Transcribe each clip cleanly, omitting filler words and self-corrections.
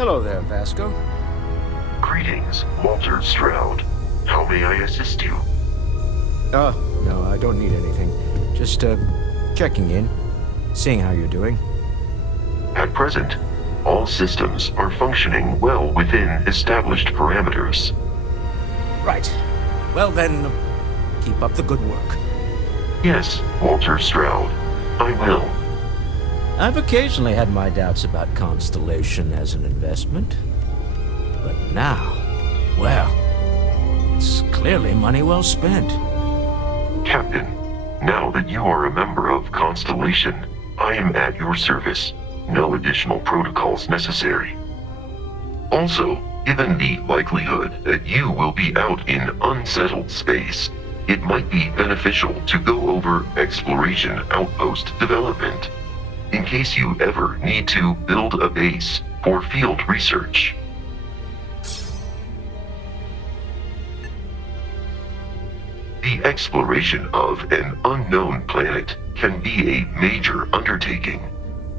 Hello there, Vasco. Greetings, Walter Stroud. How may I assist you? No, I don't need anything. Just, checking in. Seeing how you're doing. At present, all systems are functioning well within established parameters. Right. Well then, keep up the good work. Yes, Walter Stroud. I will. I've occasionally had my doubts about Constellation as an investment. But now, well, it's clearly money well spent. Captain, now that you are a member of Constellation, I am at your service. No additional protocols necessary. Also, given the likelihood that you will be out in unsettled space, it might be beneficial to go over exploration outpost development, in case you ever need to build a base for field research. The exploration of an unknown planet can be a major undertaking.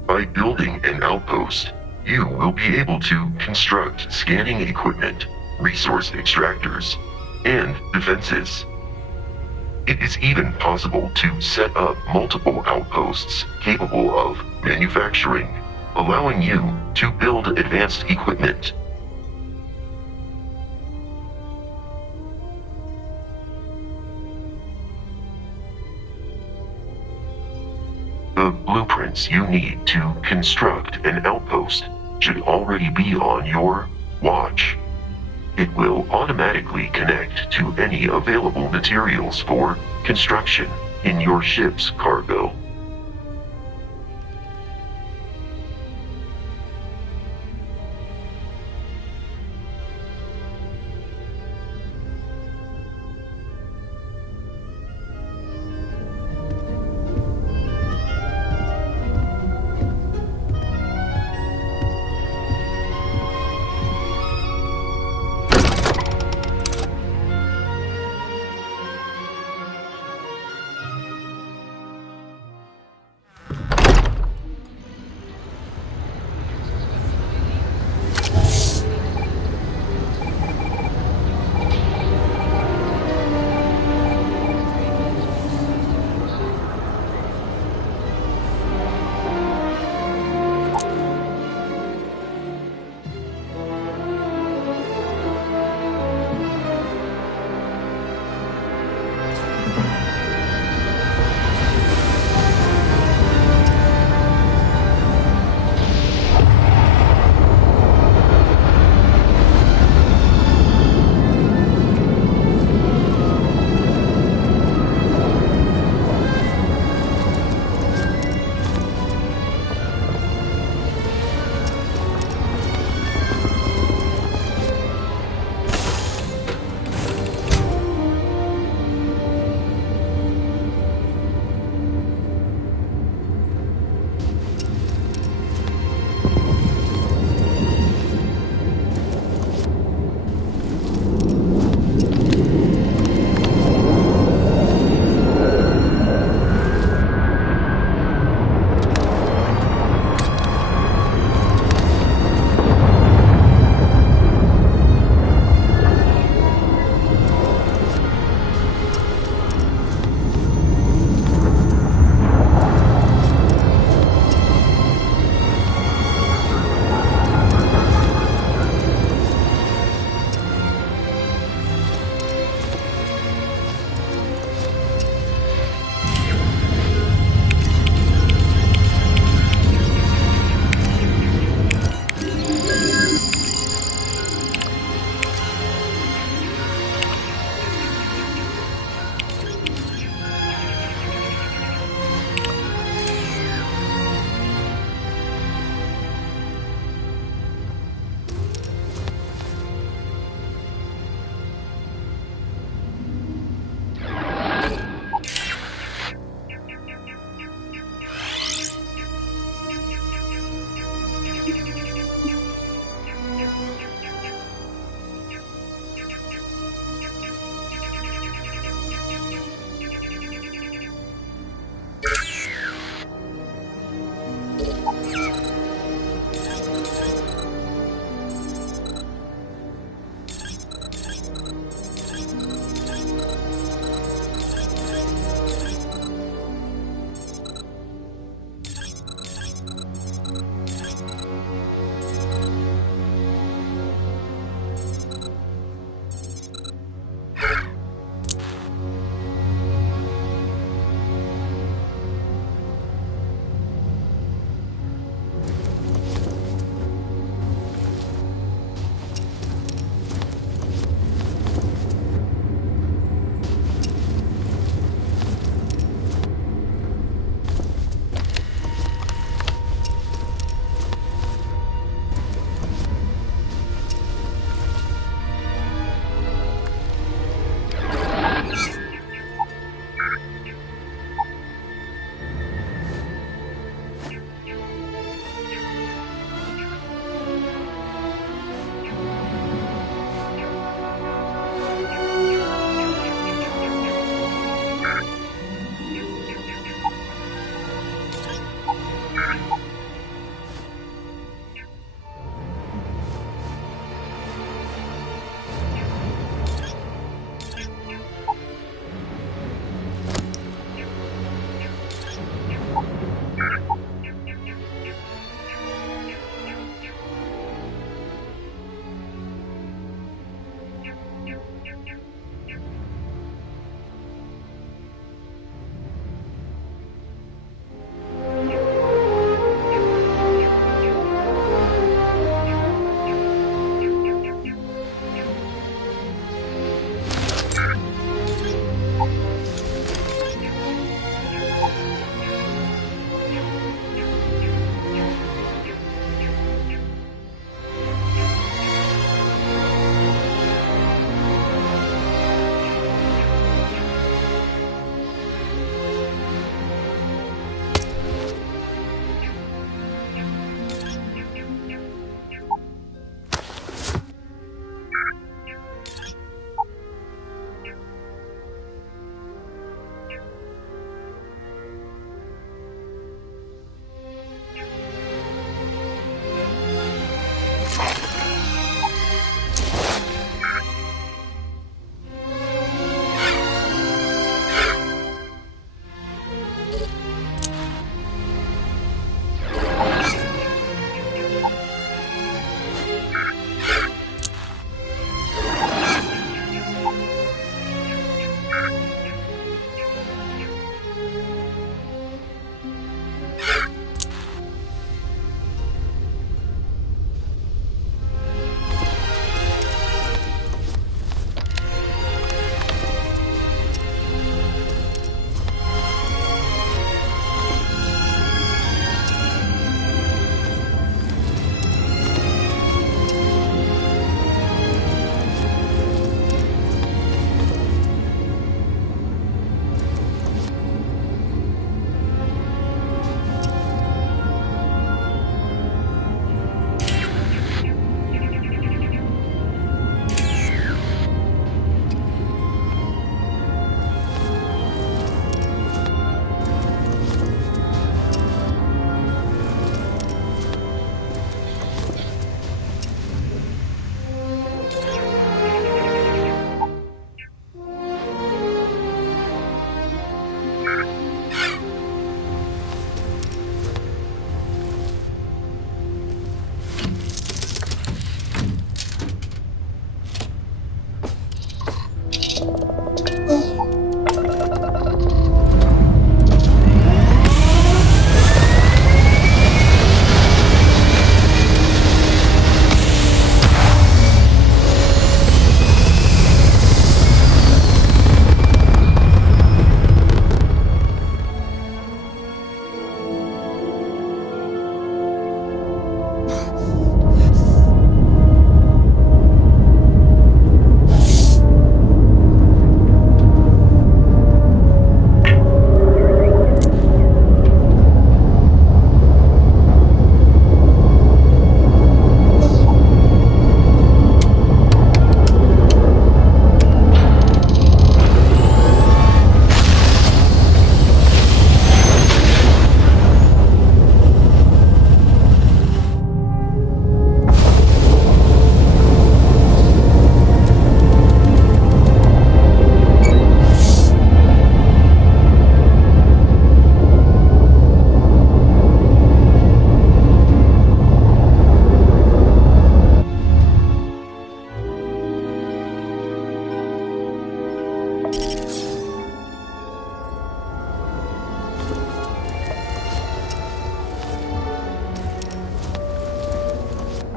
By building an outpost, you will be able to construct scanning equipment, resource extractors, and defenses. It is even possible to set up multiple outposts capable of manufacturing, allowing you to build advanced equipment. The blueprints you need to construct an outpost should already be on your watch. It will automatically connect to any available materials for construction in your ship's cargo.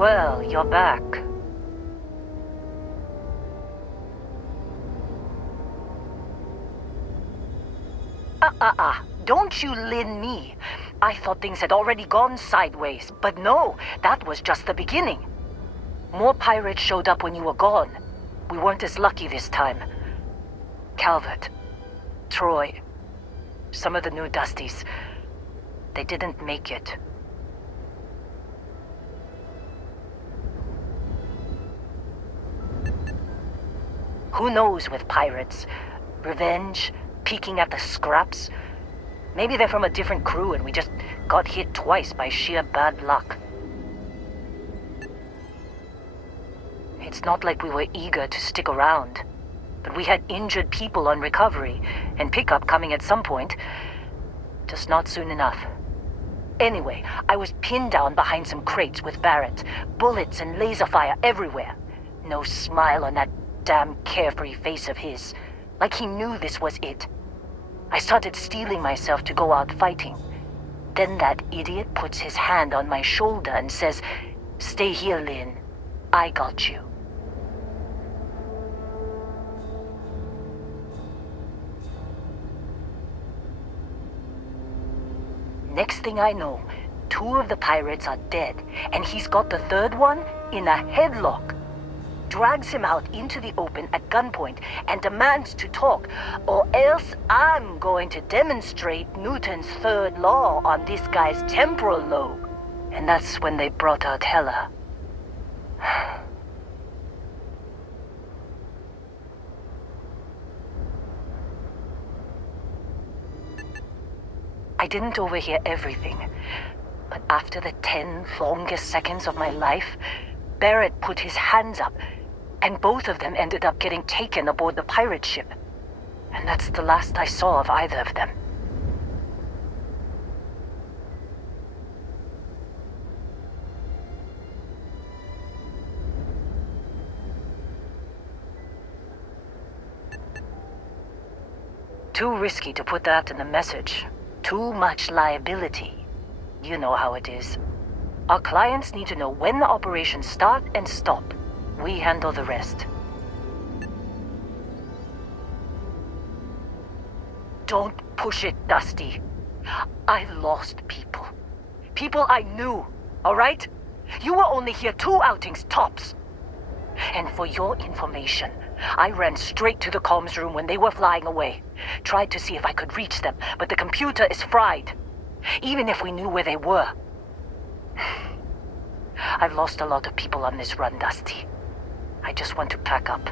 Well, you're back. Don't you lin me. I thought things had already gone sideways, but no, that was just the beginning. More pirates showed up when you were gone. We weren't as lucky this time. Calvert, Troy, some of the new Dusties, they didn't make it. Who knows with pirates? Revenge, peeking at the scraps. Maybe they're from a different crew and we just got hit twice by sheer bad luck. It's not like we were eager to stick around, but we had injured people on recovery and pickup coming at some point. Just not soon enough. Anyway, I was pinned down behind some crates with Barrett. Bullets and laser fire everywhere. No smile on that damn carefree face of his. Like he knew this was it. I started steeling myself to go out fighting. Then that idiot puts his hand on my shoulder and says, "Stay here, Lynn. I got you." Next thing I know, 2 of the pirates are dead, and he's got the 3rd one in a headlock. Drags him out into the open at gunpoint and demands to talk, or else I'm going to demonstrate Newton's 3rd law on this guy's temporal lobe. And that's when they brought out Hela. I didn't overhear everything, but after the 10 longest seconds of my life, Barrett put his hands up, and both of them ended up getting taken aboard the pirate ship. And that's the last I saw of either of them. Too risky to put that in the message. Too much liability. You know how it is. Our clients need to know when the operations start and stop. We handle the rest. Don't push it, Dusty. I lost people. People I knew, all right? You were only here 2 outings tops. And for your information, I ran straight to the comms room when they were flying away. Tried to see if I could reach them, but the computer is fried. Even if we knew where they were. I've lost a lot of people on this run, Dusty. I just want to pack up.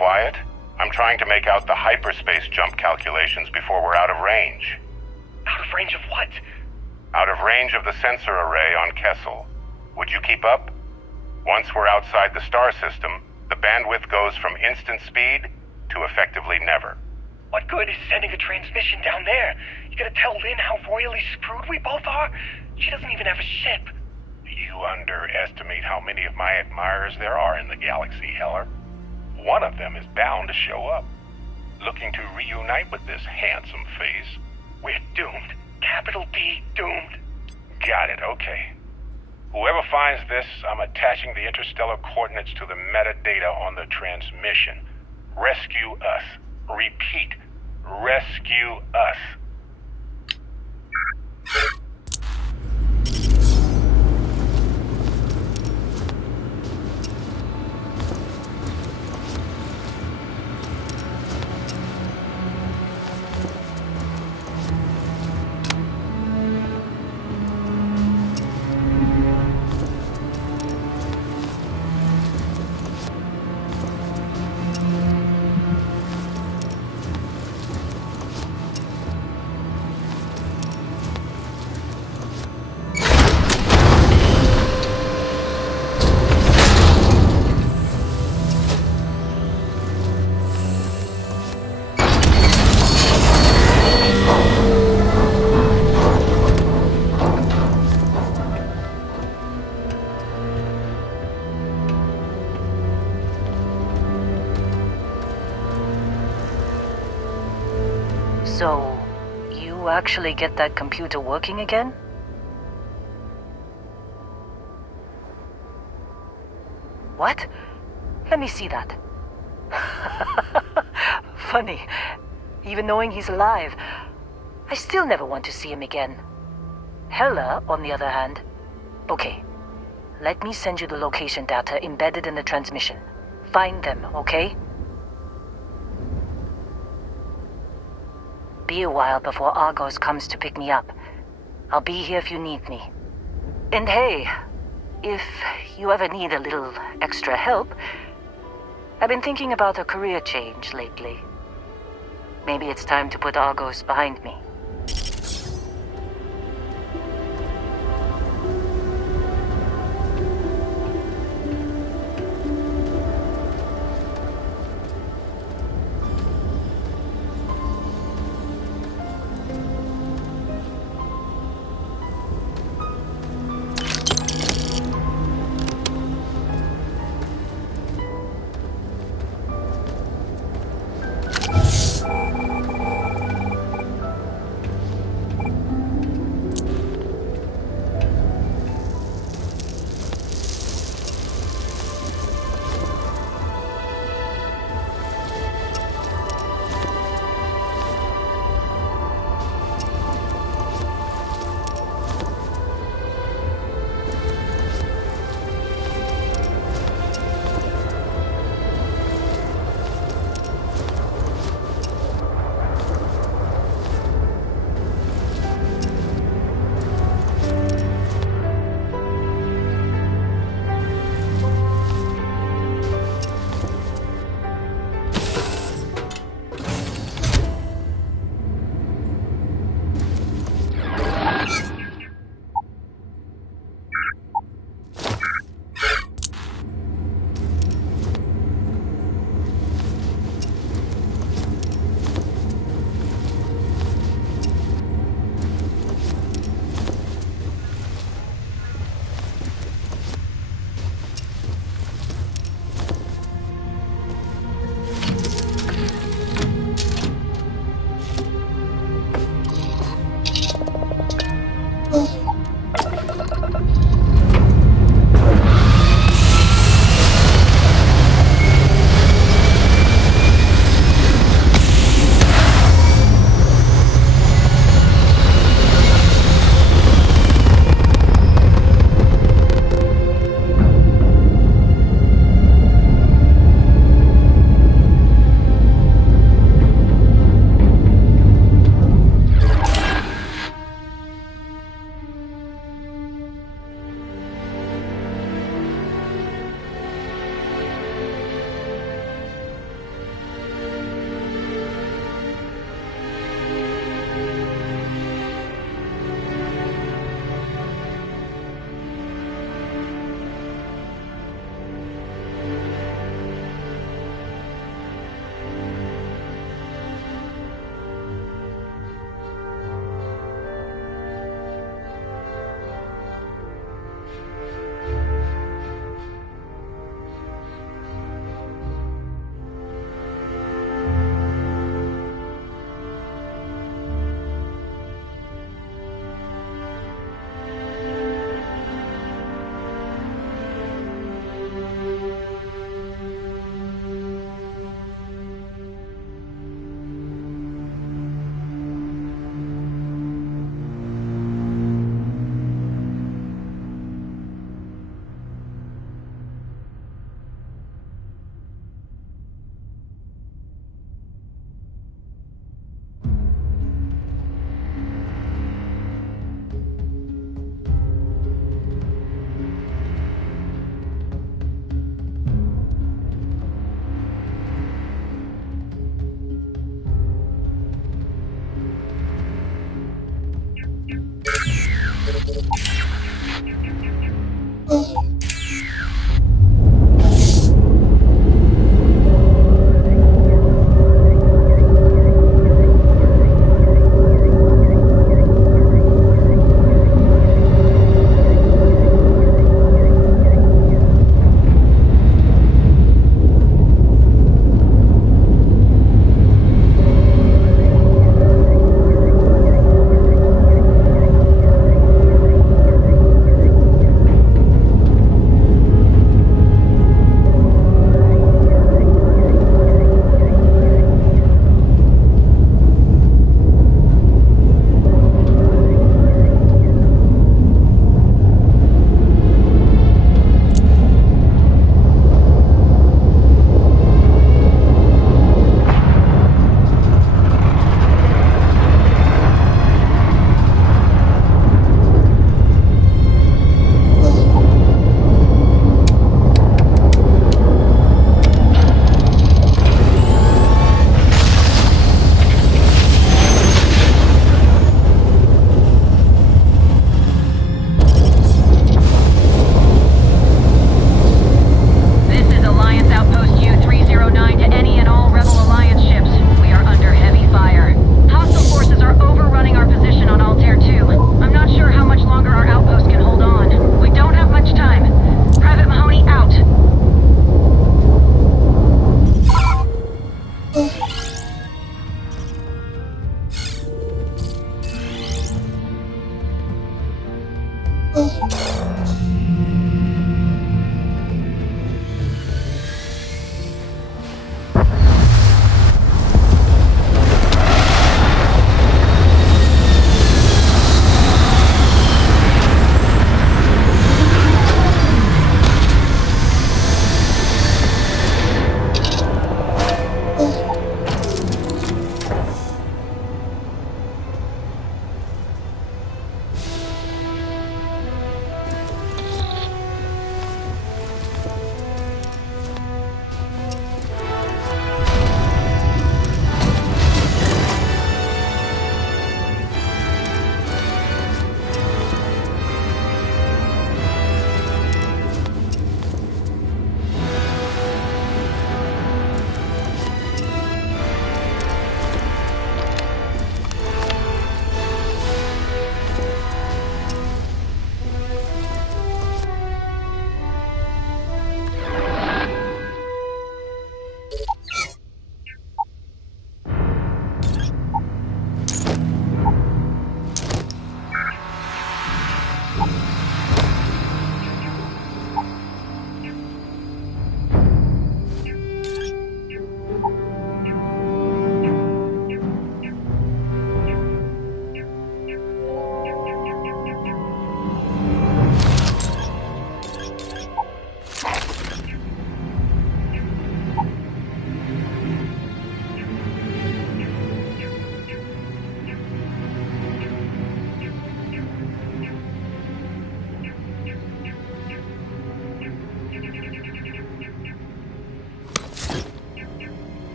quiet? I'm trying to make out the hyperspace jump calculations before we're out of range. Out of range of what? Out of range of the sensor array on Kessel. Would you keep up? Once we're outside the star system, the bandwidth goes from instant speed to effectively never. What good is sending a transmission down there? You gonna tell Lynn how royally screwed we both are? She doesn't even have a ship. You underestimate how many of my admirers there are in the galaxy, Heller. One of them is bound to show up, looking to reunite with this handsome face. We're doomed. Capital D, doomed. Got it, okay. Whoever finds this, I'm attaching the interstellar coordinates to the metadata on the transmission. Rescue us. Repeat. Rescue us. So, you actually get that computer working again? What? Let me see that. Funny. Even knowing he's alive, I still never want to see him again. Hella, on the other hand. Okay. Let me send you the location data embedded in the transmission. Find them, okay? Be a while before Argos comes to pick me up. I'll be here if you need me. And hey, if you ever need a little extra help, I've been thinking about a career change lately. Maybe it's time to put Argos behind me.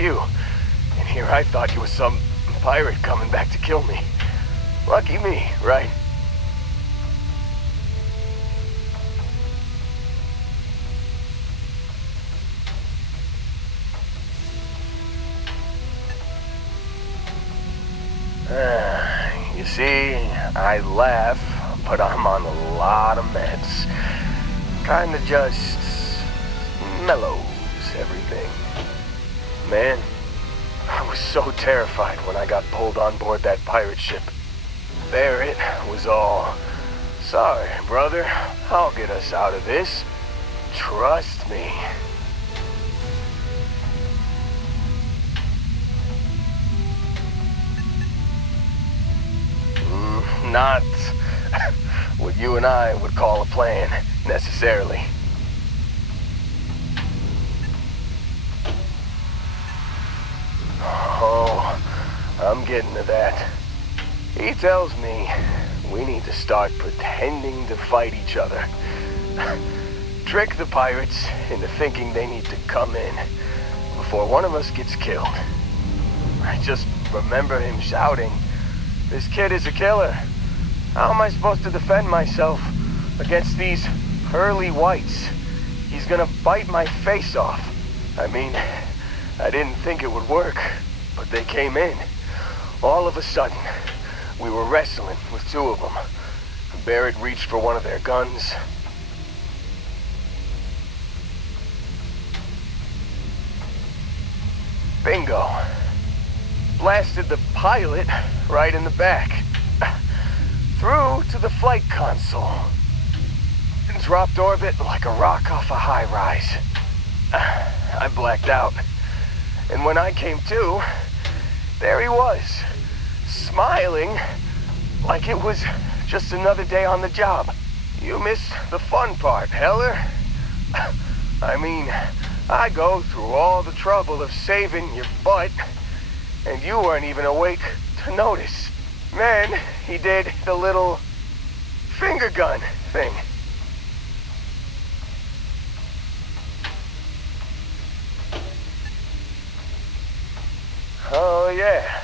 you. And here I thought you was some pirate coming back to kill me. Lucky me, right? You see, I laugh, but I'm on a lot of meds. Kinda just mellows everything. Man, I was so terrified when I got pulled on board that pirate ship. There it was all. Sorry, brother. I'll get us out of this. Trust me. Not what you and I would call a plan, necessarily. Oh, I'm getting to that. He tells me we need to start pretending to fight each other. Trick the pirates into thinking they need to come in before one of us gets killed. I just remember him shouting, "This kid is a killer. How am I supposed to defend myself against these pearly whites? He's gonna bite my face off." I mean, I didn't think it would work, but they came in. All of a sudden, we were wrestling with two of them. Barrett reached for one of their guns. Bingo. Blasted the pilot right in the back. Through to the flight console. Dropped orbit like a rock off a high-rise. I blacked out. And when I came to, there he was, smiling like it was just another day on the job. You missed the fun part, Heller. I mean, I go through all the trouble of saving your butt, and you weren't even awake to notice. Then he did the little finger gun thing. Oh yeah,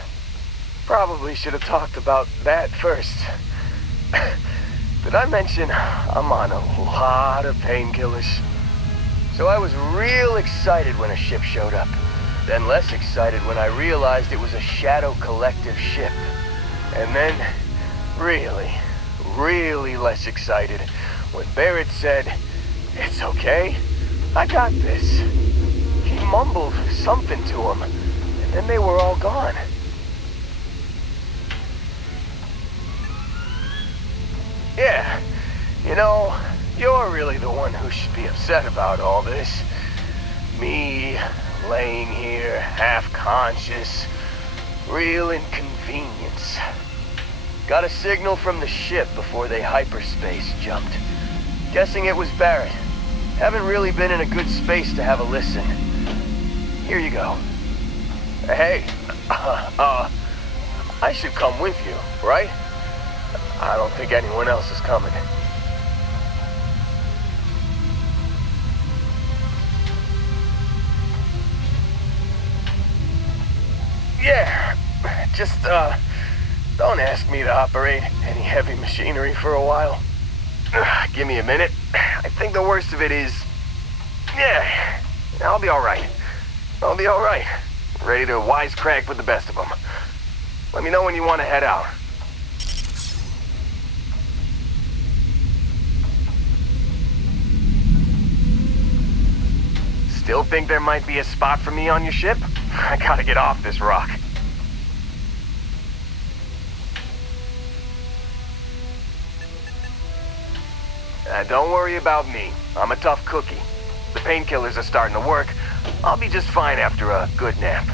probably should have talked about that first. Did I mention I'm on a lot of painkillers? So I was real excited when a ship showed up. Then less excited when I realized it was a Shadow Collective ship. And then really, really less excited when Barrett said, "It's okay, I got this." He mumbled something to him, and then they were all gone. Yeah, you know, you're really the one who should be upset about all this. Me, laying here, half-conscious, real inconvenience. Got a signal from the ship before they hyperspace jumped. Guessing it was Barrett. Haven't really been in a good space to have a listen. Here you go. Hey, I should come with you, right? I don't think anyone else is coming. Yeah, just, don't ask me to operate any heavy machinery for a while. Give me a minute. I think the worst of it is... Yeah, I'll be alright. I'll be alright. Ready to wisecrack with the best of them. Let me know when you want to head out. Still think there might be a spot for me on your ship? I gotta get off this rock. Don't worry about me. I'm a tough cookie. The painkillers are starting to work. I'll be just fine after a good nap.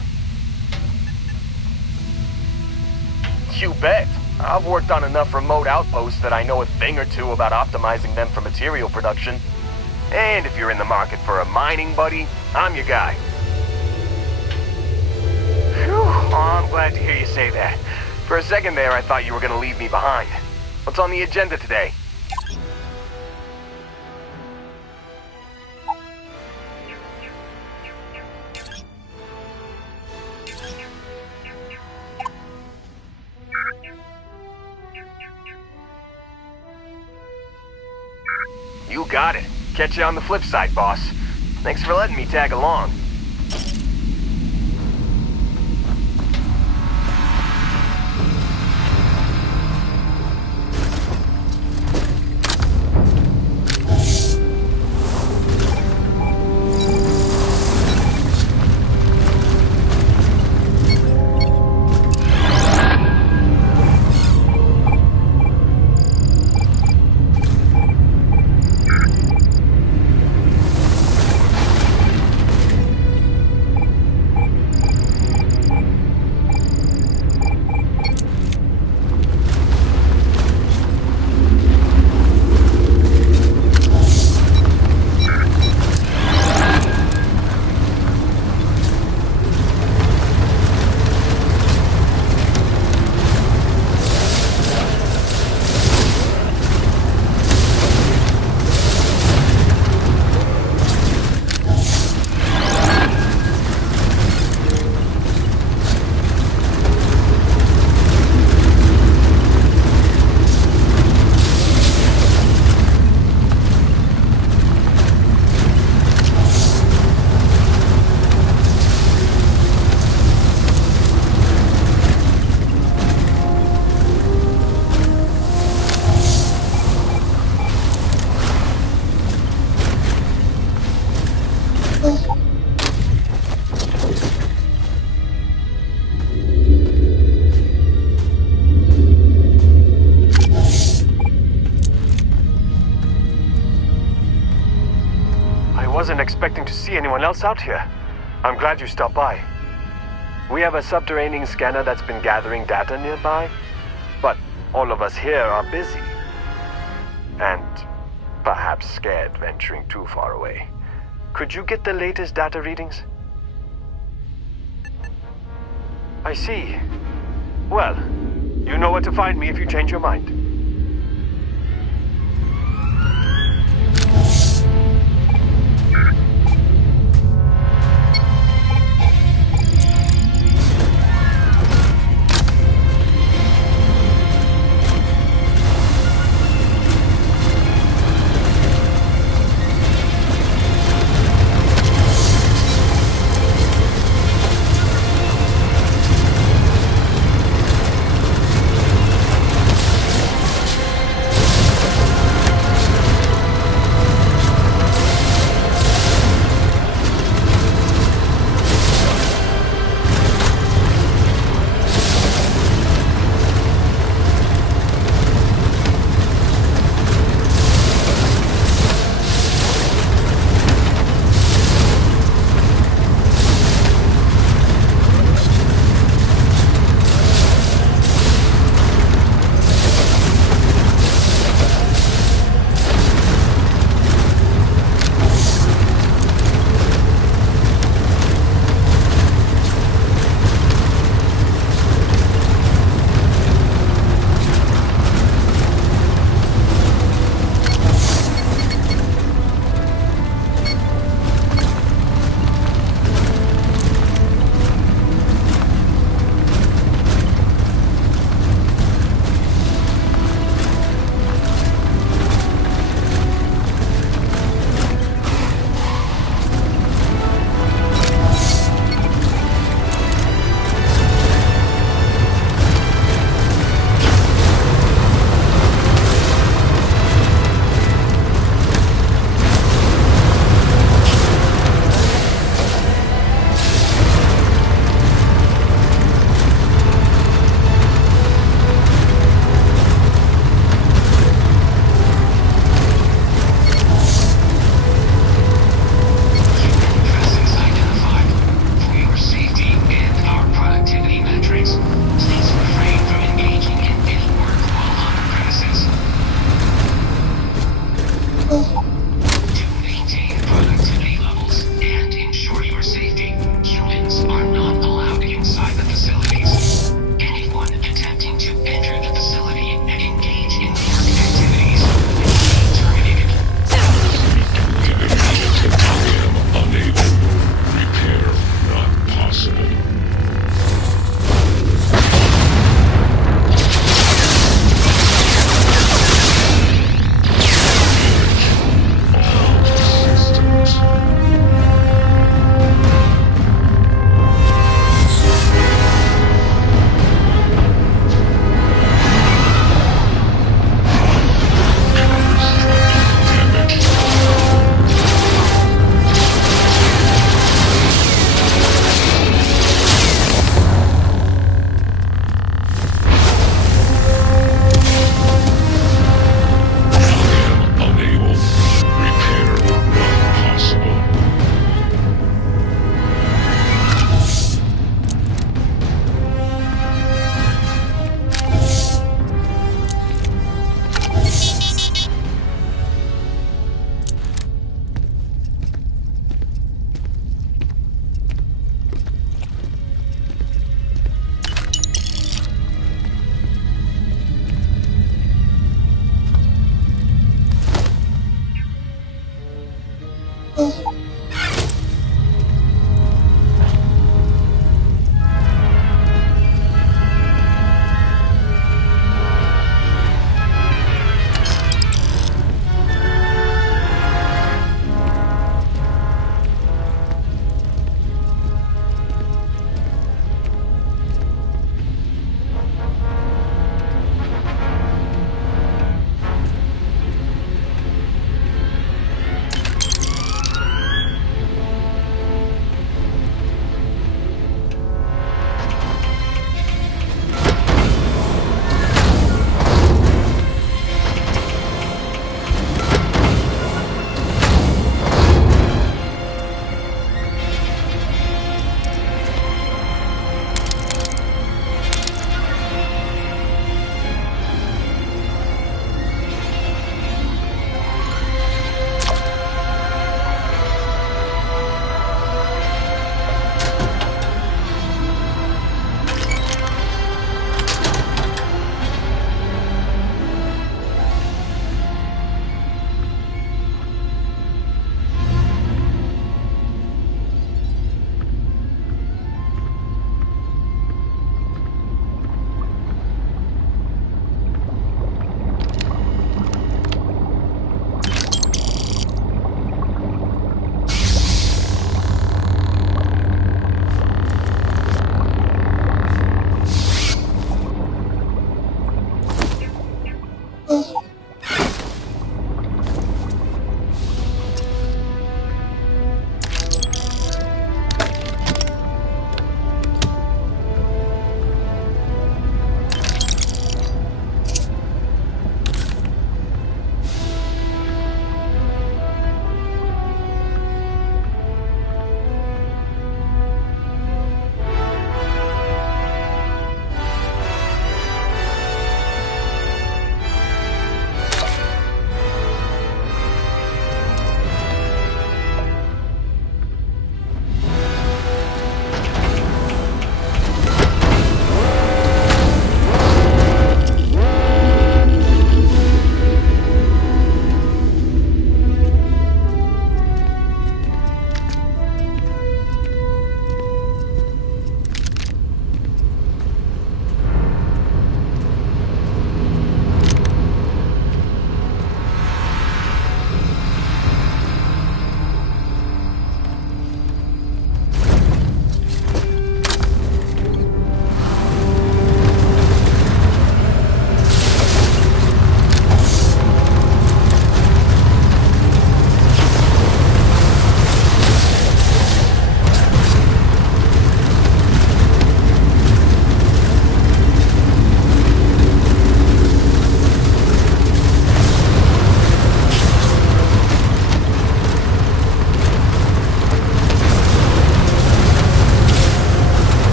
You bet. I've worked on enough remote outposts that I know a thing or two about optimizing them for material production. And if you're in the market for a mining buddy, I'm your guy. Phew, oh, I'm glad to hear you say that. For a second there, I thought you were gonna leave me behind. What's on the agenda today? got it. Catch you on the flip side, boss. Thanks for letting me tag along. Wasn't expecting to see anyone else out here. I'm glad you stopped by. We have a subterranean scanner that's been gathering data nearby, but all of us here are busy. And perhaps scared venturing too far away. Could you get the latest data readings? I see. Well, you know where to find me if you change your mind.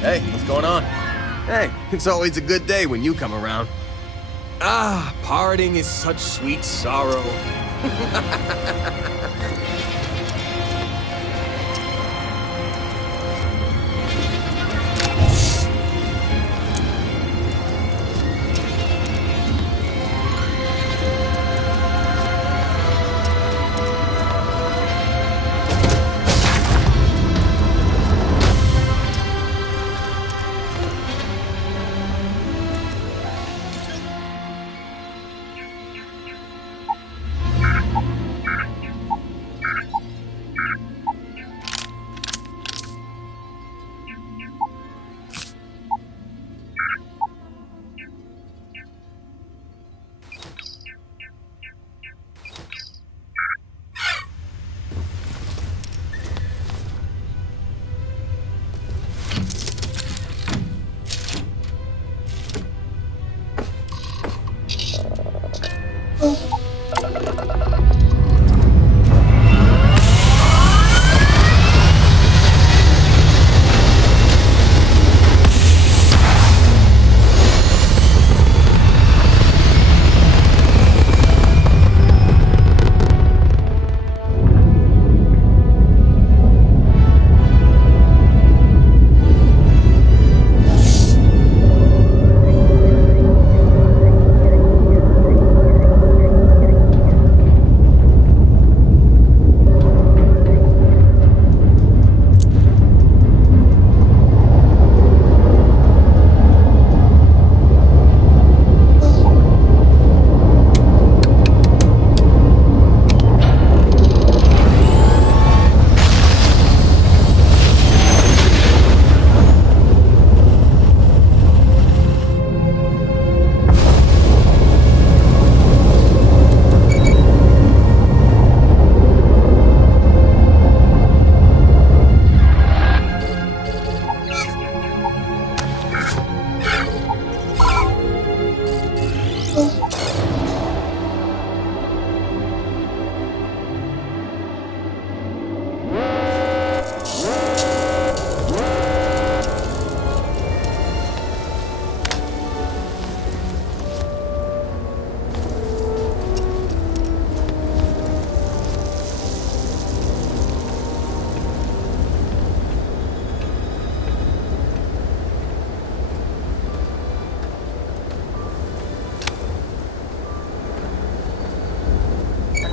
Hey, what's going on? Hey, it's always a good day when you come around. Ah, parting is such sweet sorrow.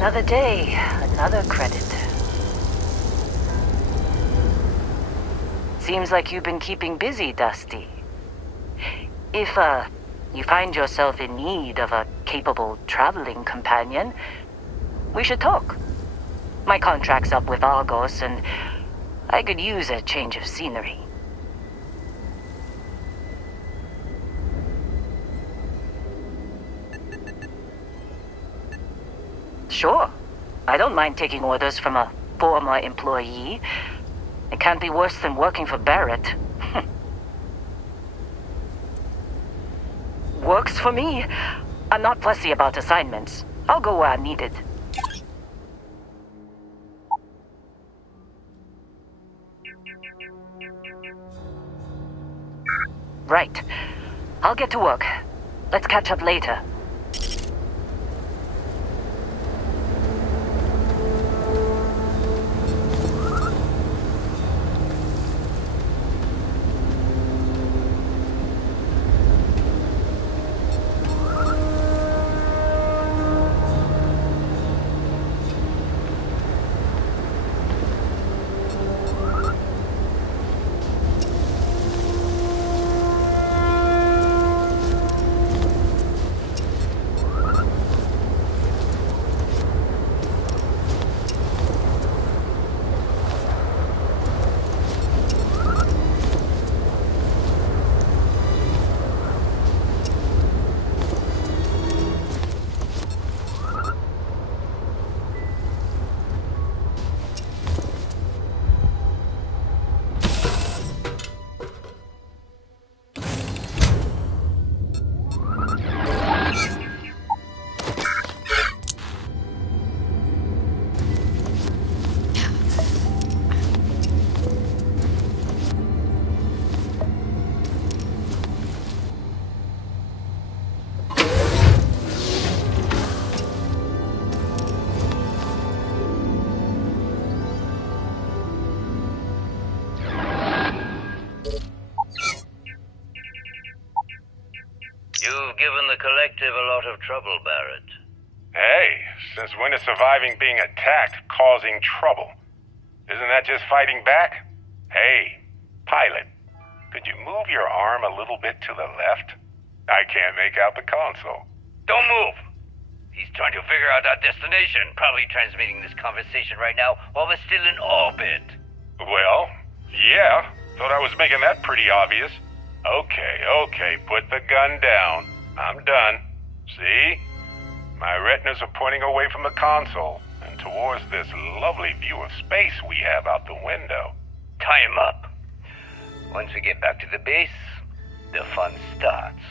Another day, another credit. Seems like you've been keeping busy, Dusty. If, you find yourself in need of a capable traveling companion, we should talk. My contract's up with Argos, and I could use a change of scenery. Sure. I don't mind taking orders from a former employee. It can't be worse than working for Barrett. Works for me. I'm not fussy about assignments. I'll go where I'm needed. Right. I'll get to work. Let's catch up later. You've given the collective a lot of trouble, Barrett. Hey, since when is surviving being attacked causing trouble? Isn't that just fighting back? Hey, pilot, could you move your arm a little bit to the left? I can't make out the console. Don't move! He's trying to figure out our destination, probably transmitting this conversation right now while we're still in orbit. Well, yeah, thought I was making that pretty obvious. Okay, put the gun down. I'm done. See? My retinas are pointing away from the console and towards this lovely view of space we have out the window. Tie him up. Once we get back to the base, the fun starts.